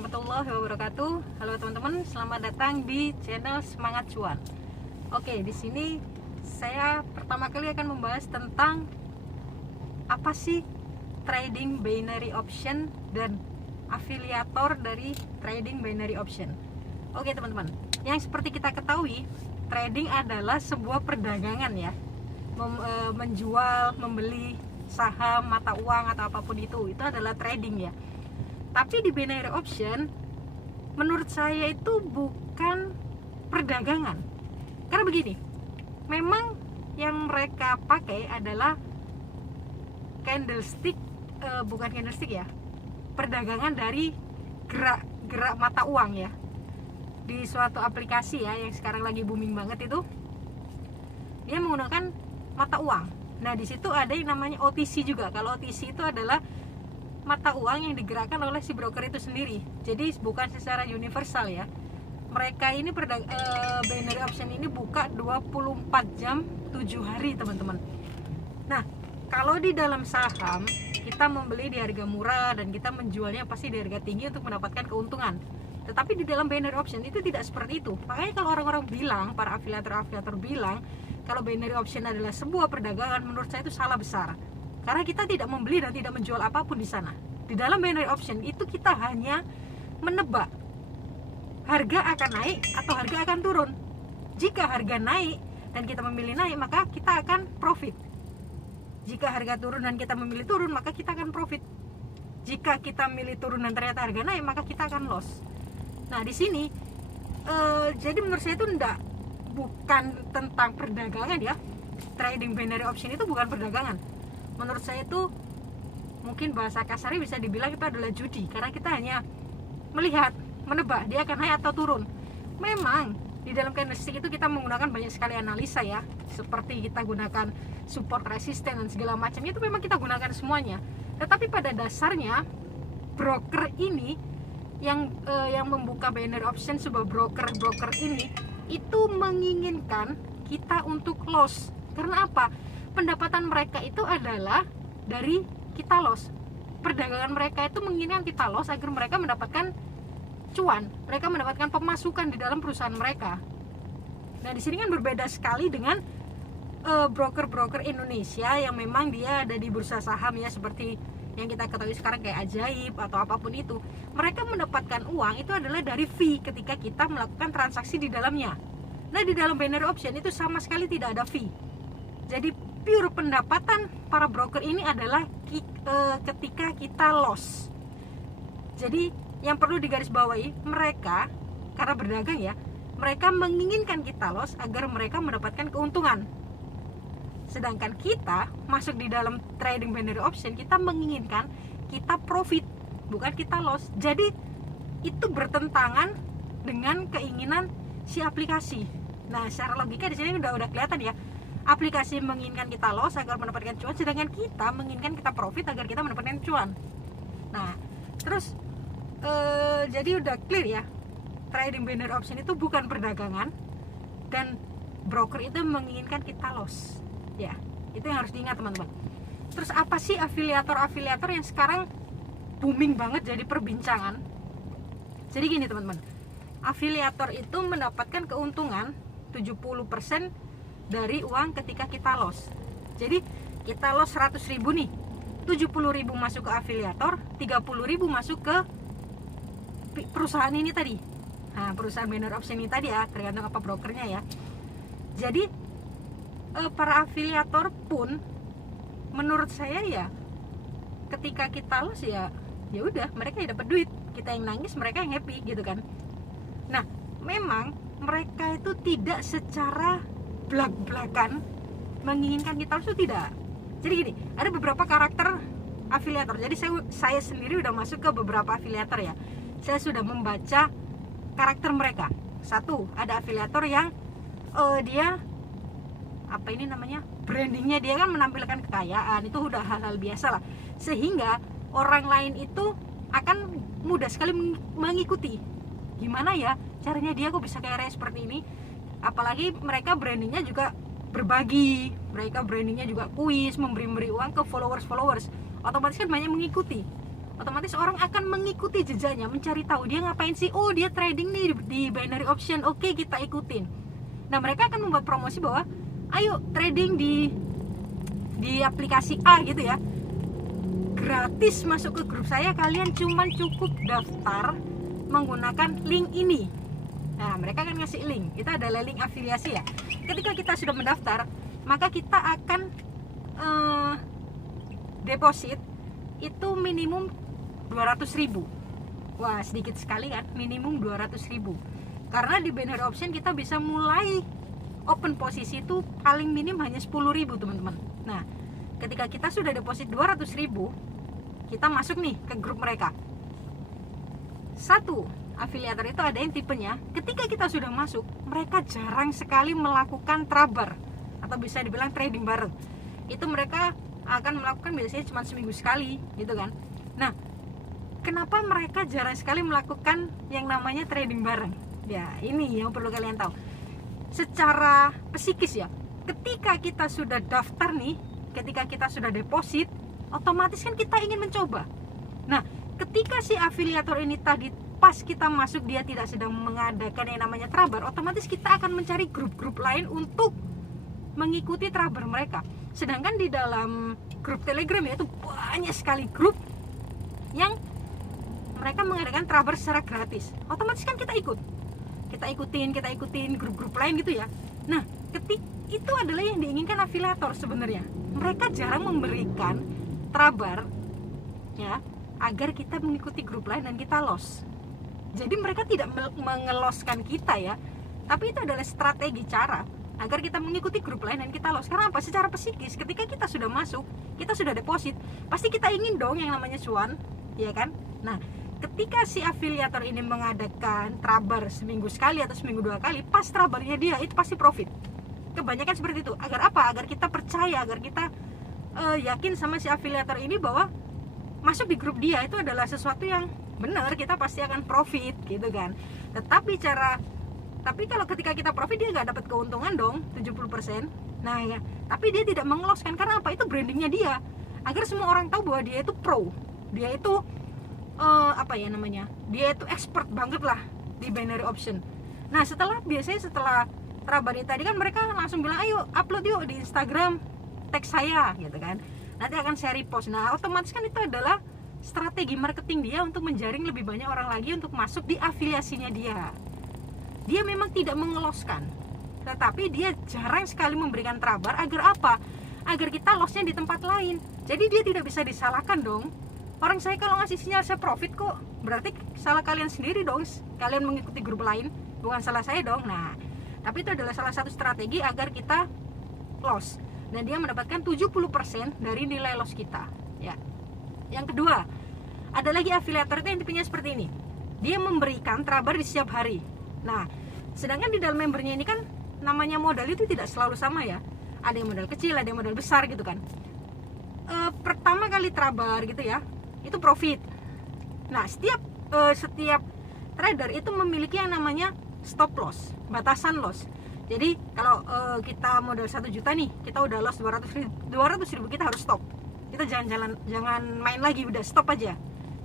warahmatullahi wabarakatuh. Halo teman-teman, selamat datang di channel Semangat Cuan. Oke, di sini saya pertama kali akan membahas tentang apa sih trading binary option dan afiliator dari trading binary option. Oke teman-teman, yang seperti kita ketahui, trading adalah sebuah perdagangan ya, menjual, membeli saham, mata uang atau apapun itu adalah trading ya. Tapi di binary option menurut saya itu bukan perdagangan. Karena begini, memang yang mereka pakai adalah candlestick, bukan candlestick ya, perdagangan dari gerak mata uang ya, di suatu aplikasi ya yang sekarang lagi booming banget itu, dia menggunakan mata uang. Nah di situ ada yang namanya OTC juga. Kalau OTC itu adalah mata uang yang digerakkan oleh si broker itu sendiri, jadi bukan secara universal ya. Mereka ini binary option ini buka 24 jam 7 hari teman-teman. Nah kalau di dalam saham kita membeli di harga murah dan kita menjualnya pasti di harga tinggi untuk mendapatkan keuntungan. Tetapi di dalam binary option itu tidak seperti itu. Makanya kalau orang-orang bilang, para afiliator bilang kalau binary option adalah sebuah perdagangan, menurut saya itu salah besar. Karena kita tidak membeli dan tidak menjual apapun di sana. Di dalam binary option itu kita hanya menebak harga akan naik atau harga akan turun. Jika harga naik dan kita memilih naik, maka kita akan profit. Jika harga turun dan kita memilih turun, maka kita akan profit. Jika kita milih turun dan ternyata harga naik, maka kita akan loss. Nah di sini jadi menurut saya itu bukan tentang perdagangan ya. Trading binary option itu bukan perdagangan. Menurut saya itu mungkin bahasa kasarnya bisa dibilang itu adalah judi, karena kita hanya melihat, menebak dia akan naik atau turun. Memang di dalam candlestick itu kita menggunakan banyak sekali analisa ya, seperti kita gunakan support, resisten dan segala macamnya, itu memang kita gunakan semuanya. Tetapi pada dasarnya broker ini yang membuka binary option, sebuah broker ini itu menginginkan kita untuk loss. Karena apa? Pendapatan mereka itu adalah dari kita loss. Perdagangan mereka itu menginginkan kita loss agar mereka mendapatkan cuan, mereka mendapatkan pemasukan di dalam perusahaan mereka. Nah di sini kan berbeda sekali dengan broker-broker Indonesia yang memang dia ada di bursa saham ya, seperti yang kita ketahui sekarang kayak Ajaib atau apapun itu. Mereka mendapatkan uang itu adalah dari fee ketika kita melakukan transaksi di dalamnya. Nah di dalam binary option itu sama sekali tidak ada fee. Jadi pure pendapatan para broker ini adalah ketika kita loss. Jadi yang perlu digarisbawahi, mereka karena berdagang ya, mereka menginginkan kita loss agar mereka mendapatkan keuntungan. Sedangkan kita masuk di dalam trading binary option, kita menginginkan kita profit, bukan kita loss. Jadi itu bertentangan dengan keinginan si aplikasi. Nah secara logika di sini udah kelihatan ya. Aplikasi menginginkan kita loss agar mendapatkan cuan, sedangkan kita menginginkan kita profit agar kita mendapatkan cuan. Nah, terus jadi udah clear ya, trading binary option itu bukan perdagangan dan broker itu menginginkan kita loss. Ya, itu yang harus diingat teman-teman. Terus apa sih afiliator yang sekarang booming banget jadi perbincangan? Jadi gini teman-teman, afiliator itu mendapatkan keuntungan 70% dari uang ketika kita loss. Jadi kita loss 100.000 nih, 70.000 masuk ke afiliator, 30.000 masuk ke perusahaan ini tadi. Nah perusahaan binary option ini tadi ya, tergantung apa brokernya ya. Jadi para afiliator pun menurut saya ya, ketika kita loss ya udah, mereka ya dapat duit, kita yang nangis, mereka yang happy gitu kan. Nah memang mereka itu tidak secara belak-belakan menginginkan kita loss, itu tidak. Jadi gini, ada beberapa karakter afiliator. Jadi saya sendiri udah masuk ke beberapa afiliator ya. Saya sudah membaca karakter mereka. Satu, ada afiliator yang dia apa ini namanya, brandingnya dia kan menampilkan kekayaan, itu udah hal-hal biasa lah, sehingga orang lain itu akan mudah sekali mengikuti. Gimana ya caranya dia kok bisa kaya raya seperti ini? Apalagi mereka brandingnya juga berbagi, mereka brandingnya juga kuis, memberi uang ke followers, otomatis kan banyak mengikuti. otomatis orang akan mengikuti jejaknya, mencari tahu dia ngapain sih. Oh, dia trading nih di binary option, oke, kita ikutin. Nah, mereka akan membuat promosi bahwa ayo trading di aplikasi A gitu ya, gratis masuk ke grup saya, kalian cuman cukup daftar menggunakan link ini. Nah, mereka akan ngasih link, itu adalah link afiliasi ya. Ketika kita sudah mendaftar, maka kita akan deposit itu minimum 200.000. Wah, sedikit sekali kan, minimum 200.000. Karena di binary option kita bisa mulai open posisi itu paling minim hanya 10.000 teman-teman. Nah, ketika kita sudah deposit 200.000, kita masuk nih ke grup mereka. Satu, afiliator itu ada yang tipenya, ketika kita sudah masuk, mereka jarang sekali melakukan trabar atau bisa dibilang trading bareng. Itu mereka akan melakukan biasanya cuma seminggu sekali gitu kan. Nah, kenapa mereka jarang sekali melakukan yang namanya trading bareng? Ya, ini yang perlu kalian tahu. Secara psikis ya, ketika kita sudah daftar nih, ketika kita sudah deposit, otomatis kan kita ingin mencoba. Nah, ketika si afiliator ini tadi pas kita masuk dia tidak sedang mengadakan yang namanya trabar, otomatis kita akan mencari grup-grup lain untuk mengikuti trabar mereka. Sedangkan di dalam grup Telegram ya, itu banyak sekali grup yang mereka mengadakan trabar secara gratis. Otomatis kan kita ikutin grup-grup lain gitu ya. Nah, itu adalah yang diinginkan afiliator sebenarnya. Mereka jarang memberikan trabar ya agar kita mengikuti grup lain dan kita loss. Jadi mereka tidak mengeloskan kita ya, tapi itu adalah strategi cara agar kita mengikuti grup lain dan kita loss. Karena apa? Secara psikis ketika kita sudah masuk, kita sudah deposit, pasti kita ingin dong yang namanya cuan, ya kan? Nah, ketika si afiliator ini mengadakan trabar seminggu sekali atau seminggu 2 kali, pas trabarnya dia itu pasti profit. Kebanyakan seperti itu. Agar apa? Agar kita percaya, agar kita yakin sama si afiliator ini bahwa masuk di grup dia itu adalah sesuatu yang benar, kita pasti akan profit gitu kan. Tapi kalau ketika kita profit dia nggak dapat keuntungan dong 70%. Nah ya, tapi dia tidak mengeloskan. Karena apa? Itu brandingnya dia, agar semua orang tahu bahwa dia itu pro, dia itu dia itu expert banget lah di binary option. Nah, biasanya setelah trabar tadi kan mereka langsung bilang ayo upload yuk di Instagram, tag saya gitu kan, nanti akan saya repost. Nah, otomatis kan itu adalah strategi marketing dia untuk menjaring lebih banyak orang lagi untuk masuk di afiliasinya dia. Dia memang tidak mengeloskan, tetapi dia jarang sekali memberikan trabar. Agar apa? Agar kita lossnya di tempat lain. Jadi dia tidak bisa disalahkan dong. Orang saya kalau ngasih sinyal saya profit kok, berarti salah kalian sendiri dong, kalian mengikuti grup lain, bukan salah saya dong. Nah, tapi itu adalah salah satu strategi agar kita loss, dan dia mendapatkan 70% dari nilai loss kita ya. Yang kedua, ada lagi afiliator itu yang tipenya seperti ini, dia memberikan trabar di setiap hari. Nah, sedangkan di dalam membernya ini kan namanya modal itu tidak selalu sama ya, ada yang modal kecil, ada yang modal besar gitu kan. Pertama kali trabar gitu ya, itu profit. Nah, setiap trader itu memiliki yang namanya stop loss, batasan loss. Jadi kalau kita modal 1 juta nih, kita udah loss 200.000, kita harus stop. Kita jangan main lagi, udah stop aja.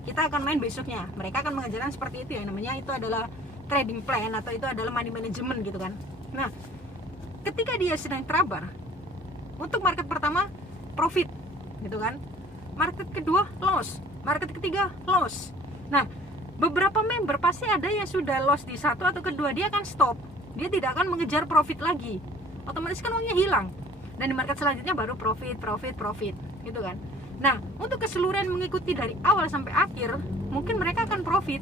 Kita akan main besoknya. Mereka akan mengajarkan seperti itu ya, namanya itu adalah trading plan atau itu adalah money management gitu kan. Nah, ketika dia sedang trabar, untuk market pertama profit gitu kan, market kedua loss, market ketiga loss. Nah, beberapa member pasti ada yang sudah loss di satu atau kedua, dia akan stop, dia tidak akan mengejar profit lagi, otomatis kan uangnya hilang, dan di market selanjutnya baru profit gitu kan. Nah, untuk keseluruhan mengikuti dari awal sampai akhir, mungkin mereka akan profit,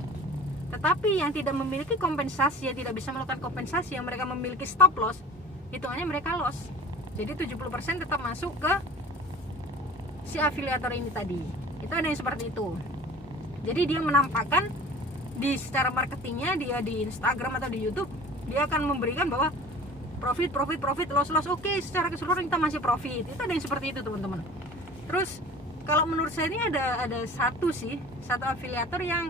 tetapi yang tidak memiliki kompensasi, yang tidak bisa melakukan kompensasi, yang mereka memiliki stop loss, hitungannya mereka loss. Jadi 70% tetap masuk ke si afiliator ini tadi. Itu ada yang seperti itu. Jadi dia menampakkan di secara marketingnya, dia di Instagram atau di YouTube, dia akan memberikan bahwa profit, loss. Oke, secara keseluruhan kita masih profit. Itu ada yang seperti itu, teman-teman. Terus kalau menurut saya ini ada satu afiliator yang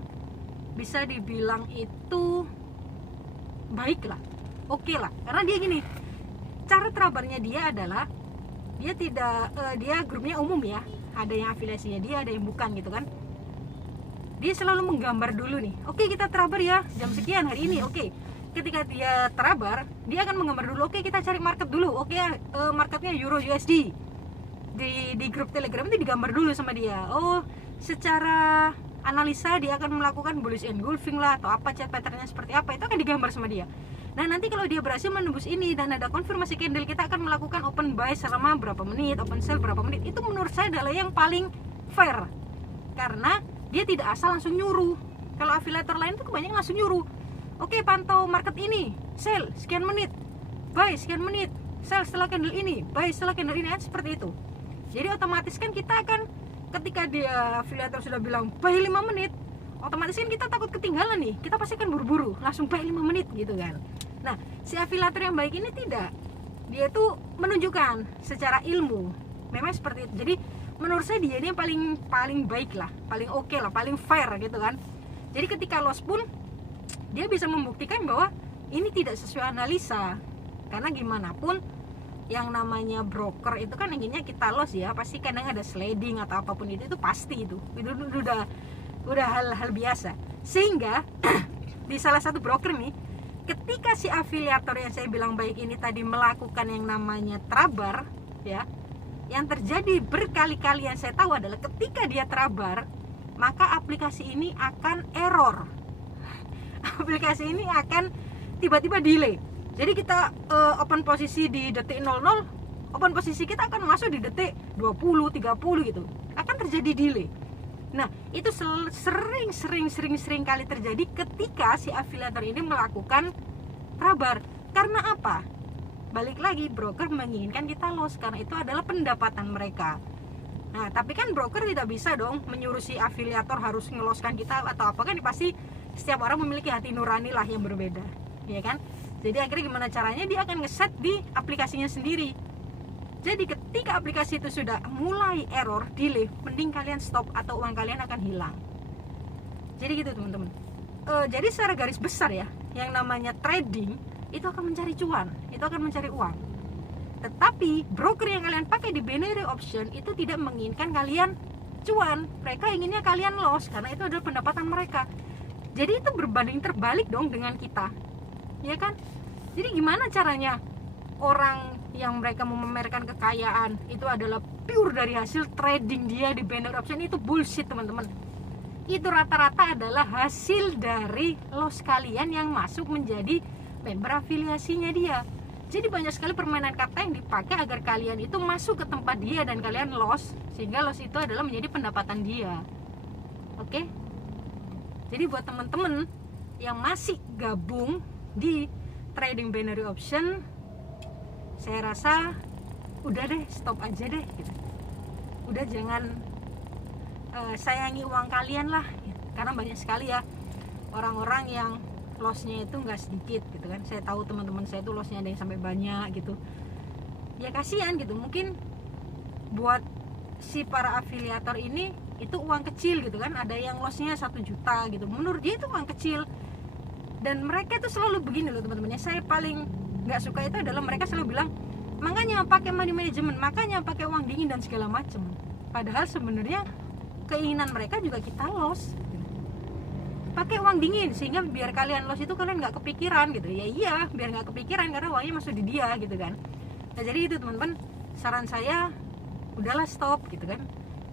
bisa dibilang itu baik lah, oke lah. Karena dia gini, cara trabarnya dia adalah dia grupnya umum ya, ada yang afiliasinya dia, ada yang bukan gitu kan. dia selalu menggambar dulu nih, oke kita terabar ya jam sekian hari ini, oke. Ketika dia terabar, dia akan menggambar dulu, oke kita cari market dulu, oke marketnya Euro USD. Di grup Telegram itu digambar dulu sama dia. Oh, secara analisa dia akan melakukan bullish engulfing lah, atau apa chart patternnya seperti apa, itu akan digambar sama dia. Nah nanti kalau dia berhasil menembus ini dan ada konfirmasi candle, kita akan melakukan open buy selama berapa menit, open sell berapa menit. Itu menurut saya adalah yang paling fair, karena dia tidak asal langsung nyuruh. Kalau afiliator lain tuh kebanyakan langsung nyuruh, oke pantau market ini, sell sekian menit, buy sekian menit, sell setelah candle ini, buy setelah candle ini, seperti itu. Jadi otomatis kan kita akan, ketika dia afiliator sudah bilang buy 5 menit, otomatis kan kita takut ketinggalan nih, kita pasti akan buru-buru langsung buy 5 menit gitu kan. Nah si afiliator yang baik ini tidak, dia tuh menunjukkan secara ilmu memang seperti itu. Jadi menurut saya dia ini yang paling baik lah, paling oke lah, paling fair gitu kan. Jadi ketika loss pun dia bisa membuktikan bahwa ini tidak sesuai analisa, karena gimana pun yang namanya broker itu kan inginnya kita loss ya, pasti kadang ada sliding atau apapun itu pasti itu udah hal biasa. Sehingga di salah satu broker nih, ketika si afiliator yang saya bilang baik ini tadi melakukan yang namanya terabar ya, yang terjadi berkali-kali yang saya tahu adalah ketika dia terabar, maka aplikasi ini akan error. Aplikasi ini akan tiba-tiba delay. Jadi kita open posisi di detik 00, open posisi kita akan masuk di detik 20, 30 gitu. Akan terjadi delay. Nah, itu sering kali terjadi ketika si afiliator ini melakukan terabar. Karena apa? Balik lagi, broker menginginkan kita loss karena itu adalah pendapatan mereka. Nah, tapi kan broker tidak bisa dong menyuruh si afiliator harus ngeloskan kita atau apa, kan pasti setiap orang memiliki hati nurani lah yang berbeda, ya kan? Jadi akhirnya gimana caranya, dia akan ngeset di aplikasinya sendiri. Jadi ketika aplikasi itu sudah mulai error, delay, mending kalian stop atau uang kalian akan hilang. Jadi gitu teman-teman. Jadi secara garis besar ya, yang namanya trading itu akan mencari cuan, itu akan mencari uang. Tetapi broker yang kalian pakai di binary option itu tidak menginginkan kalian cuan, mereka inginnya kalian loss karena itu adalah pendapatan mereka. Jadi itu berbanding terbalik dong dengan kita, ya kan? Jadi gimana caranya orang yang mereka memamerkan kekayaan itu adalah pure dari hasil trading dia di binary option, itu bullshit teman-teman. Itu rata-rata adalah hasil dari loss kalian yang masuk menjadi member afiliasinya dia. Jadi banyak sekali permainan kata yang dipakai agar kalian itu masuk ke tempat dia dan kalian loss, sehingga loss itu adalah menjadi pendapatan dia. Oke? Jadi buat teman-teman yang masih gabung di trading binary option, saya rasa udah deh, stop aja deh gitu. Udah jangan sayangi uang kalian lah gitu. Karena banyak sekali ya orang-orang yang lossnya itu nggak sedikit gitu kan. Saya tahu teman-teman saya itu lossnya ada yang sampai banyak gitu. Ya kasihan gitu, mungkin buat si para afiliator ini itu uang kecil gitu kan. Ada yang lossnya 1 juta gitu, menurut dia itu uang kecil. Dan mereka itu selalu begini loh teman-teman. Yang saya paling nggak suka itu adalah mereka selalu bilang, makanya pakai money management, makanya pakai uang dingin dan segala macam. Padahal sebenarnya keinginan mereka juga kita loss. Pakai uang dingin sehingga biar kalian loss itu kalian nggak kepikiran gitu. Ya iya, biar nggak kepikiran karena uangnya masuk di dia gitu kan. Nah jadi itu teman-teman, saran saya udahlah stop gitu kan.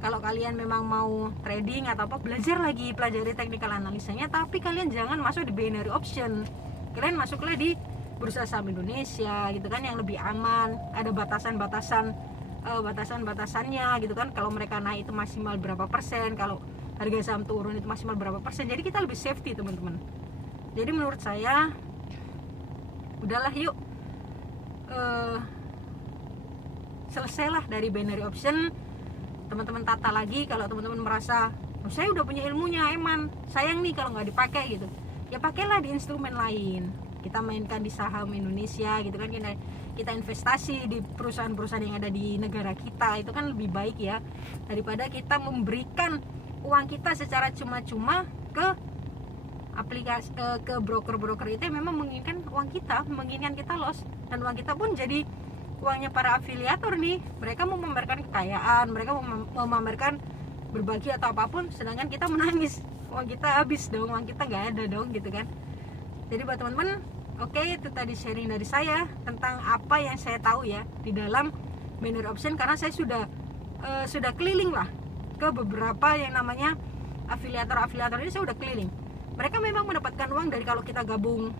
Kalau kalian memang mau trading atau apa, belajar lagi, pelajari technical analisanya, tapi kalian jangan masuk di binary option. Kalian masuklah di bursa saham Indonesia gitu kan, yang lebih aman, ada batasannya gitu kan. Kalau mereka naik itu maksimal berapa persen, kalau harga saham turun itu maksimal berapa persen. Jadi kita lebih safety teman-teman. Jadi menurut saya udahlah yuk selesailah dari binary option. Teman-teman tata lagi. Kalau teman-teman merasa saya udah punya ilmunya, Eman sayang nih kalau nggak dipakai gitu, ya pakailah di instrumen lain. Kita mainkan di saham Indonesia gitu kan, kita investasi di perusahaan-perusahaan yang ada di negara kita, itu kan lebih baik ya, daripada kita memberikan uang kita secara cuma-cuma ke aplikasi, ke broker-broker itu yang memang menginginkan uang kita, menginginkan kita loss, dan uang kita pun jadi uangnya para afiliator nih. Mereka mau memamerkan kekayaan, mereka mau memamerkan berbagi atau apapun, sedangkan kita menangis uang kita habis dong, uang kita nggak ada dong gitu kan. Jadi buat teman-teman, oke, itu tadi sharing dari saya tentang apa yang saya tahu ya di dalam binary option, karena saya sudah keliling lah ke beberapa yang namanya afiliator ini. Saya udah keliling, mereka memang mendapatkan uang dari kalau kita gabung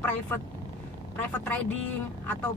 private trading atau